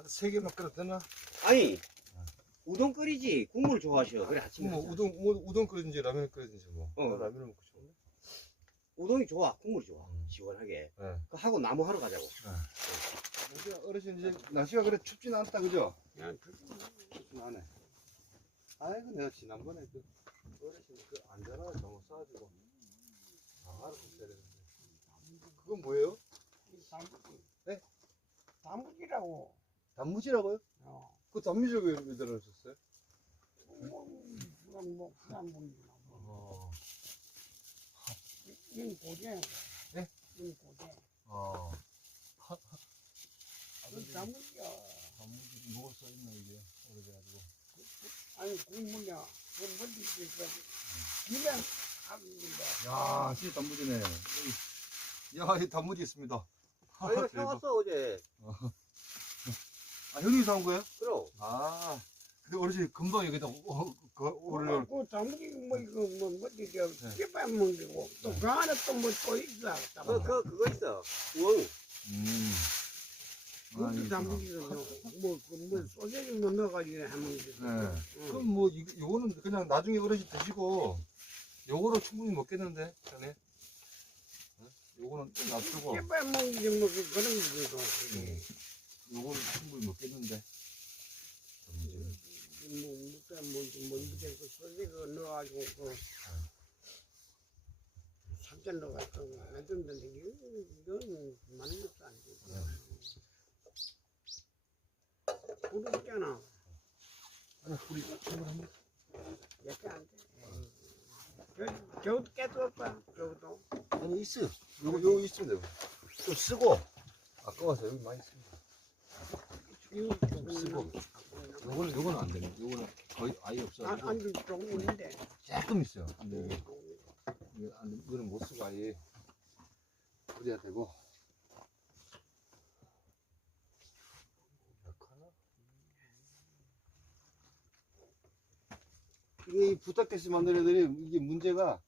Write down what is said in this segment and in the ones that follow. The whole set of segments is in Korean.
한세 개만 되나? 아니 우동 끓이지 국물 좋아하셔. 그래 아침에 뭐 하자. 우동 뭐 우동 끓이든지 라면 끓이든지 뭐. 어. 나 라면을 먹고 싶은데. 우동이 좋아. 국물이 좋아. 음. 시원하게. 네. 그 하고 나무 하러 가자고. 우리 어르신 이제 날씨가 그래 춥진 않다 그죠? 춥진 않네. 아이고 내가 지난번에 그 어르신 그 안전하게 너무 싸가지고 강화를 했어야 되는데. 그건 뭐예요? 이 단무지. 네? 단무지라고. 단무지라고요? 어. 그 단무지를 왜, 왜 들어오셨어요? 뭐, 그냥 뭐, 그냥 뭐. 어. 인 고제. 네? 인 고제. 어. 그 단무지야. 단무지 먹을 수 있나 이게 오래돼가지고. 아니, 국물이야. 그 뭔지, 그, 기면 하는 건데. 야, 진짜 단무지네. 야, 이 단무지 있습니다. 아, 이거 대박. 사왔어 어제. 아, 형님 사온 거예요? 그럼. 아, 근데 어르신 금방 여기다 오, 그, 오늘 그 단무지 뭐, 이거, 뭐, 뭐지, 저, 네. 깨발 먹는 거. 또, 그 안에 또 뭐, 또 있어. 그, 그 그거 있어. 우엉. 음. 그것도 단무지거든요. 뭐, 그, 뭐, 소세지 뭐 넣어가지고 하면 돼. 네. 응. 그럼 뭐 이, 요거는 그냥 나중에 어르신 드시고 요거로 충분히 먹겠는데, 전에. 요거는 좀 놔두고 깨발 먹는 게 뭐, 그, 그런 거죠. 그게. 요거는 충분히 먹겠는데. 뭐, 무슨, 뭐, 뭐, 이렇게 그 소세지 넣어가지고, 그, 삼천 넣어가지고, 만든데, 이건 많은 것도 아니고. 불 있잖아. 아니, 우리 충분합니다. 몇개 안 돼. 저, 저것도 깨도 없어, 저것도. 아니, 있어요. 요거, 요거 있습니다. 요거. 좀 쓰고. 아까워서 여기 많이 좀 쓰고. 요거는, 요거는 안 됩니다. 요거는 거의 아예 안, 없어가지고. 안 돼, 조금 있는데. 조금 있어요. 근데 이게, 이게 안, 돼. 이거는 못 쓰고 아예 뿌려야 되고. 이게 이 부탁대시 만드는 애들이 이게 문제가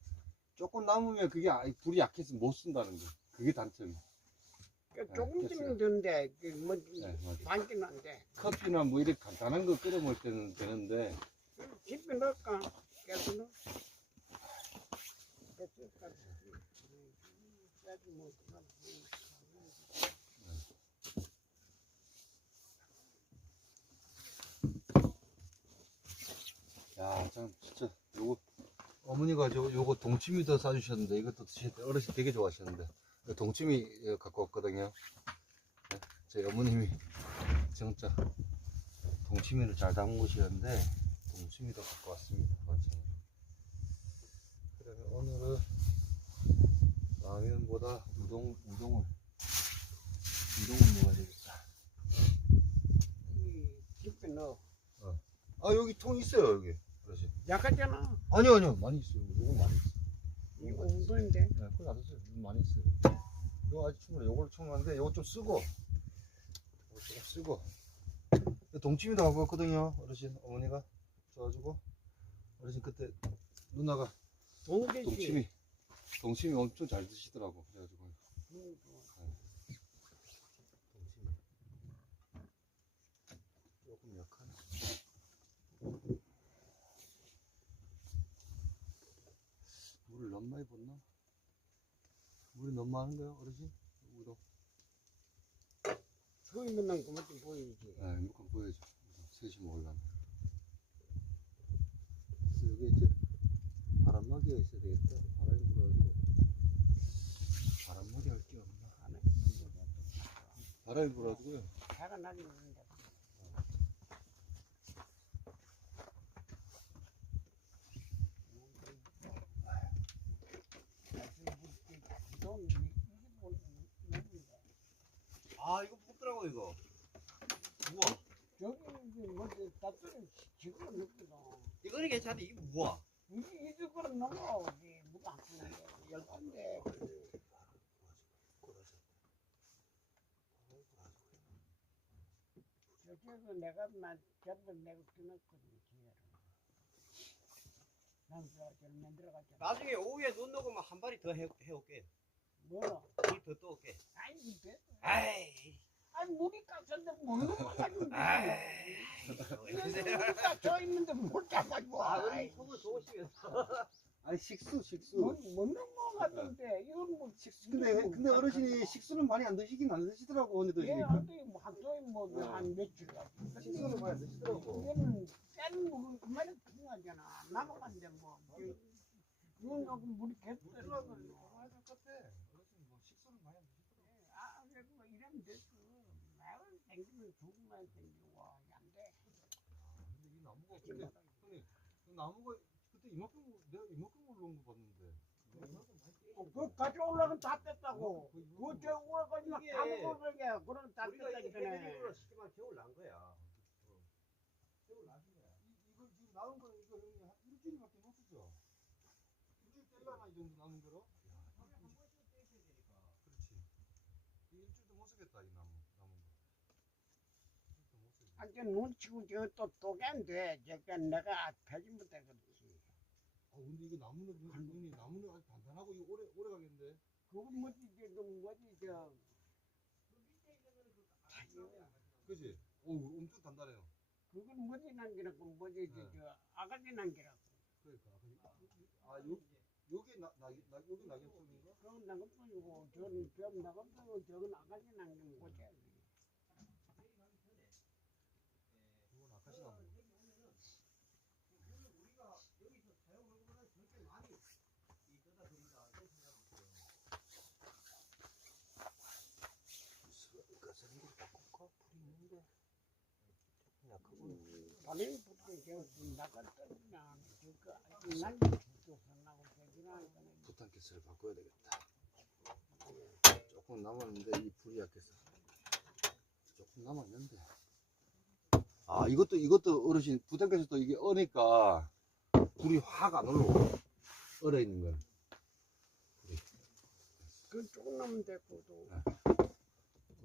조금 남으면 그게 아- 불이 약해서 못 쓴다는 거. 그게 단점이야. 조금 됐어요. 쯤 되는데, 그 뭐, 네, 맞아. 반쯤 안 돼. 커피나 뭐 이렇게 간단한 거 끓여 먹을 때는 되는데 집에 넣을까? 넣어. 깨도 뭐, 야, 참 진짜 요거 어머니가 저 요거 동치미도 싸주셨는데 이것도 드실 때 어르신 되게 좋아하셨는데 동치미 예, 갖고 왔거든요. 네, 저희 어머님이 진짜 동치미를 잘 담그시는데 동치미도 갖고 왔습니다. 그러면 오늘은 라면보다 우동 우동을 우동을 먹어야 되겠다. 이 집에 넣어. 아 여기 통 있어요 여기 어르신. 약하잖아. 아니요 아니요 많이 있어요. 요거 많이 있어요. 이거 운동인데. 네, 그거 놔두세요. 많이 있어요. 이거 아직 충분해. 요걸 충분한데, 요거 좀 쓰고, 요거 조금 쓰고. 동치미도 갖고 왔거든요. 어르신, 어머니가 줘가지고. 어르신 그때 누나가. 동치미, 동치미 엄청 잘 드시더라고. 그래가지고. 음, 동치미. 조금 약하네. 물을 너무 많이 붓나? 물이 너무 많은 거야, 어르신? 우동. 서 있는 난 그만 좀 보이지. 네, 이거 보여줘. 셋이 먹으려면. 여기 이제 바람막이가 있어야 되겠다. 바람이 불어가지고. 바람막이 할 게 없나? 바람이 불어가지고요. 해가 않 아 이거 무겁더라고 이거. 우와. 저기 이제 뭐지 따뜻한 지금 느끼다. 이거는 괜찮은데 이거 우와. 이게 이제 그런 넘어 이게 무가 안 쓰는데 열반데. 저쪽에 내가 만 전부 내가 끊었거든 기회를. 난 저를 만들어갔잖아. 나중에 오후에 눈 녹으면 한 발이 더 해, 해올게. 뭐라? 불더 떠올게. 아이 이 배. 아이. 아니 물이 깎였는데 못 넘어가지고 물이 깎여 있는데 못 가가지고 아이, 속을 좋으시면서. 아니 식수 식수. 못, 못 넘어가던데 이건 뭐 식수 근데 근데 어르신이 식수는 많이 안 드시긴 안 드시더라고 근데 예, 드시니까. 한도에 뭐 한도에 뭐한 며칠 가지고 식수는 많이 안 드시더라고. 이거는 뺀 물은 그만이 중요하잖아 남아간데 뭐 이건 여기 물이 계속 들어가고 어르신 뭐 식수는 많이 안 드시더라고. 아 그래도 뭐 이러면 됐어 매일 댕기면 죽으면 댕기고 안돼 근데 이 나무가 그때 형님 이 나무가 그때 이만큼 내가 이만큼 올라온 거 봤는데. 이만큼 많이 그 가져오려면 다 뺐다고 그 그거 저 오라가지고 이게 다 먹어버려 그럼 다 우리가 뺐다기 이게 전에 패밀리로 시키면 겨울 난 거야. 겨울 나신 거야. 이- 이거 지금 나온 거 이거 형님 한 일주일밖에 못 쓰죠. 일주일 뗄라나 이 정도 남은 거로? 그렇지. 이 일주일도 못 쓰겠다 이 나무. 일주일도 못 쓰지. 완전 눈치고 저또 또개인데 저게 내가 펴진부터 그렇지 아 근데 이거 나무는 그- 형님 나무는 아주 단단하고 이거 오래 오래 가겠는데. 그거 뭐지 저거 뭐지 저 자기야. 그지? 오 엄청 단단해요. 그건 뭐지 난기라고 뭐지 저, 네. 저 아가씨 난기라고 그러니까 아 요, 요게 나, 나, 나 요게 낙엽송인가? 그건 나가뿐이고 저는 좀 나가뿐이고 저건 아가씨 난기는 거지 이건 아카시 나무. 붙고 저 나갈 때냐 저거 난기 죽고 나고 저기나 부탄가스를 바꿔야 되겠다. 조금 남았는데 이 불이 약해서 조금 남았는데. 아 이것도 이것도 어르신 부탄가스 또 이게 어니까 불이 확 안 올라오고 얼어 있는 건. 그 조금 남으면 되고 또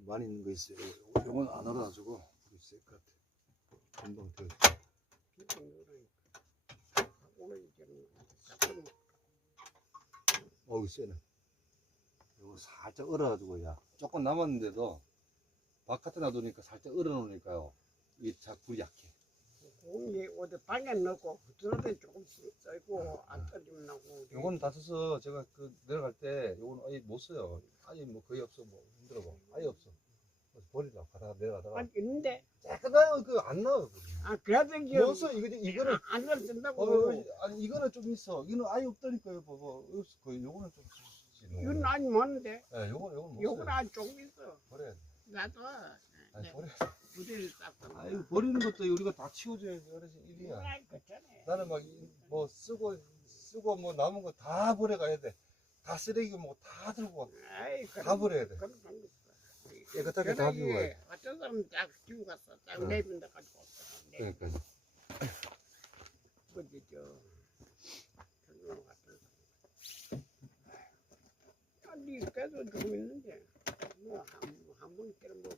많이 있는 거 있어요. 요건 안 불이 셀것 같아. 금방 돼. 어우 세네. 요거 살짝 얼어가지고 야 조금 남았는데도 바깥에 놔두니까 살짝 얼어놓으니까요. 이게 자 불이 약해. 공기 어디 방에 넣고 부드럽게 조금씩 썰고 안 떨리면 나고 요거는 다 써서 제가 그 내려갈 때 요거는 아예 못 써요. 아예 뭐 거의 없어 뭐 힘들어 뭐 아예 없어. 그래서 버리라 가다가 내려가다가 아니 있는데 깨끗해요 그안 나와요. 아 그래도 이게 뭐 써? 이거 이거는 안 넣는다고 어, 아니 이거는 좀 있어. 이거는 아예 없다니까요. 봐봐. 없어. 거의 요거는 좀 있지. 이건 아니 많은데 예, 요거 요거 못 요건 써요. 아주 조금 있어 버려야 돼. 나도 아니 네. 버려. 부대를 닦고 아유 버리는 것도 우리가 다 치워줘야지 어르신 일이야. 그잖아 나는 막 뭐 쓰고 쓰고 뭐 남은 거 다 버려가야 돼. 다 쓰레기 뭐다 들고 다 버려야 돼. 거 없어. 깨끗하게 다 비워야 돼. 어떤 사람은 딱 지고 갔어 딱 응. 내빈다 가지고 왔어 네. 그러니까 뭐지 저 그런 거 같은 아니 깨도 조금 있는데 뭐한한 깨는 뭐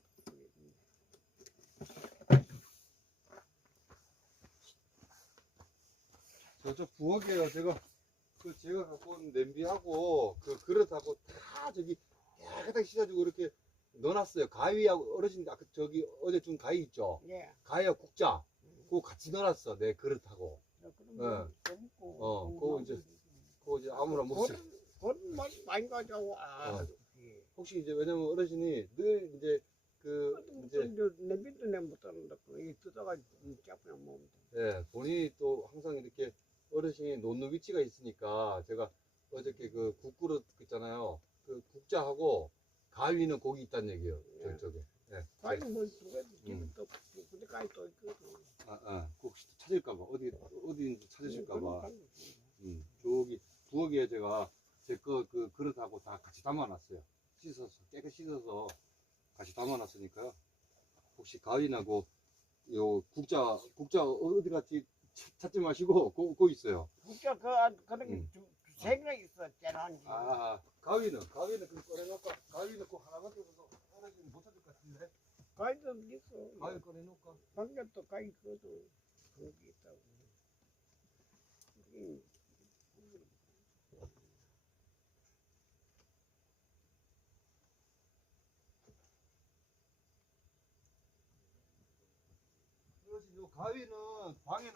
저저 부엌에요. 제가 그 제가 갖고 온 냄비하고 그 그릇하고 다 저기 깨끗하게 씻어주고 이렇게 넣어놨어요. 가위하고 어르신 아까 저기 어제 준 가위 있죠. 예 가위하고 국자 그거 같이 넣어놨어. 내 그릇하고. 그럼 뭐 어, 그거 이제 그거 이제 아무나 못 써. 그건 뭐 많이 가져와 어. 혹시 이제 왜냐면 어르신이 늘 이제 그 이제 내 못하는데 그게 뜯어가지고 짜고 먹으면 돼. 예, 본인이 또 항상 이렇게 어르신이 놓는 위치가 있으니까 제가 어저께 그 국그릇 있잖아요. 그 국자하고 가위는 거기 있다는 얘기예요. 예. 저쪽에. 예. 과일 뭐두 개, 음. 또 부대까지 또 있거든. 아, 아, 그 혹시 찾을까봐 어디 어디인지 찾으실까봐. 거 음, 저기 부엌에 제가 제 거 그 그릇하고 다 같이 담아놨어요. 씻어서 깨끗이 씻어서 같이 담아놨으니까요. 혹시 가위나고 요 국자 국자 어디 같이 찾지 마시고 거, 거 있어요. 국자 그 안- 그런 음. 게세개 있어 째난 아, 가위는 가위는 그 꺼내놓을까? 가위는 그 하나만 들어서 어르신 못 찾을 것 같은데. 과일도 있어. 가위 꺼내놓을까? 방금 또 있거든. 그런 게 있다고. 음. 요 가위는 방에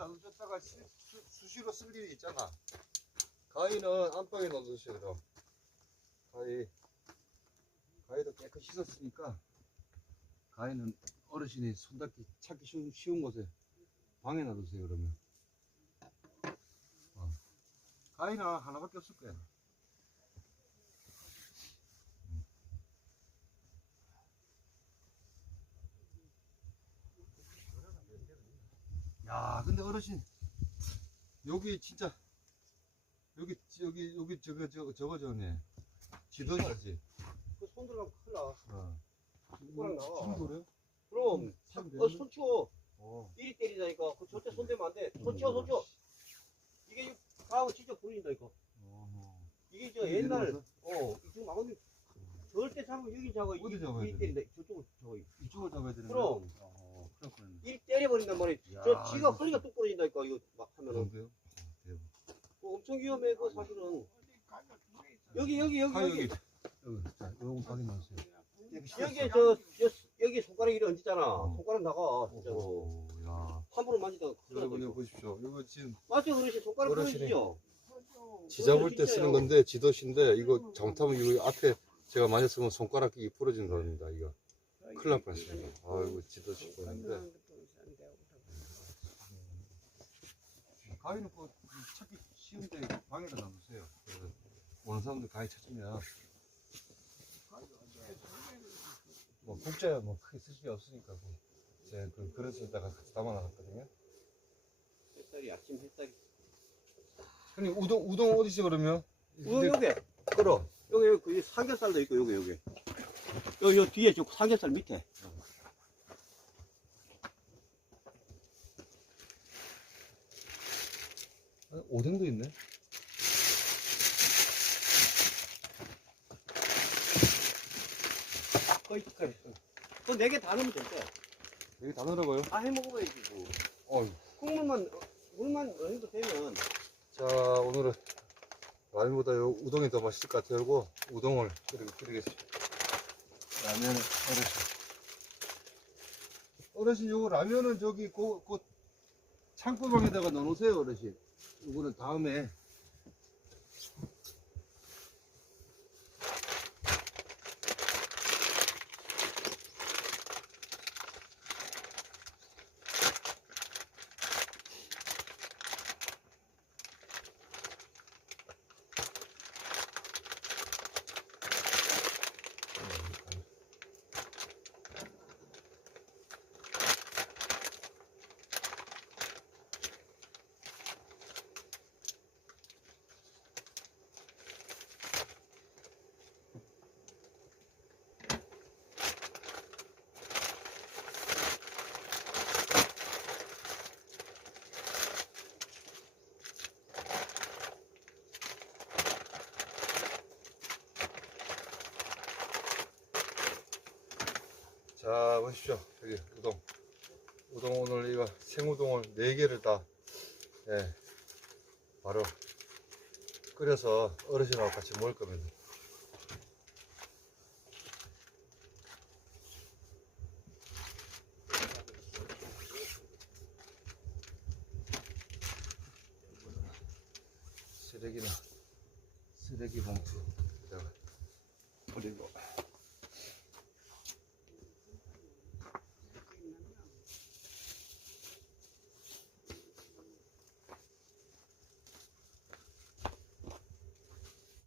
수, 수시로 쓸 일이 있잖아. 가위는 안방에 놔두세요, 그럼. 가위. 가위도 깨끗이 씻었으니까, 가위는 어르신이 손잡기 찾기 쉬운, 쉬운 곳에 방에 놔두세요, 그러면. 어. 가위는 하나밖에 없을 거야. 야, 근데 어르신 여기 진짜 여기 여기 여기 저거 저거 저거 저네 지도자지. 그 손 들어가면 큰일 나. 어. 손가락 나와. 지금 그래요? 그럼, 참 어, 되네. 손 치워. 어. 이리 때리자니까. 그 절대 손 대면 안 돼. 손 치워, 손 치워. 이게 가면 진짜 부린다니까. 어허. 이게 저 옛날, 내려가서? 어, 지금 아버님 절대 잡으면 여기 잡아. 어디 이- 잡아야 이리 돼? 때린다. 저쪽을 잡아. 이쪽을 잡아야 되는 그럼. 거야? 어. 이리 때려버린단 말이야. 야, 저 지가 이거 허리가 뚝 부러진다니까. 이거 막 하면은. 그런데요? 대박. 그거 엄청 위험해. 그 사실은. 여기, 여기, 여기, 아, 여기. 여기. 여기. 자, 요거 확인하세요. 여기 저, 저 여기 손가락 이리 얹었잖아. 어. 손가락 나가 진짜로. 오, 야. 함부로 만지다가 큰일 여러분 이거. 보십시오. 이거 지금 맞죠, 어르신 손가락 어르신이- 부러지죠. 지 잡을 때. 쓰는 건데 지도신데 이거 잘못하면 이거 앞에 제가 만졌으면 손가락 끼기 부러진 겁니다. 이거 큰일 날 뻔했습니다. 아이고 지도신 거는데 가위는 뭐 찾기 쉬운데 방에다 놔두세요. 그래서 오는 사람들 가위 찾으면 뭐 국자야 뭐 크게 쓸게 없으니까 뭐 제가 그 그릇에다가 같이 담아놨거든요. 햇살이 아침 햇살이. 형님 우동 우동 어디서 그러면? 어, 여기 끓어. 여기 여기 그 삼겹살도 있고 여기 여기. 여기 요 뒤에 저 삼겹살 밑에. 오뎅도 있네. 거의 칼. 그네 개 다 넣으면 될 거야. 여기 다 넣으라고요? 다 해 먹어야지 뭐. 어휴. 국물만 어, 물만 어느 정도 되면 자, 오늘은 라면보다 요 우동이 더 맛있을 것 같아요. 우동을 끓이, 끓이겠습니다. 라면은 어르신. 어르신, 요거 라면은 저기 그, 그 창고방에다가 넣어놓으세요, 어르신. 요거는 다음에. 자, 보십시오. 여기 우동. 우동 오늘 이거 생우동을 4개를 다, 예, 바로 끓여서 어르신하고 같이 먹을 겁니다. 쓰레기나 쓰레기 봉투에다가 버리고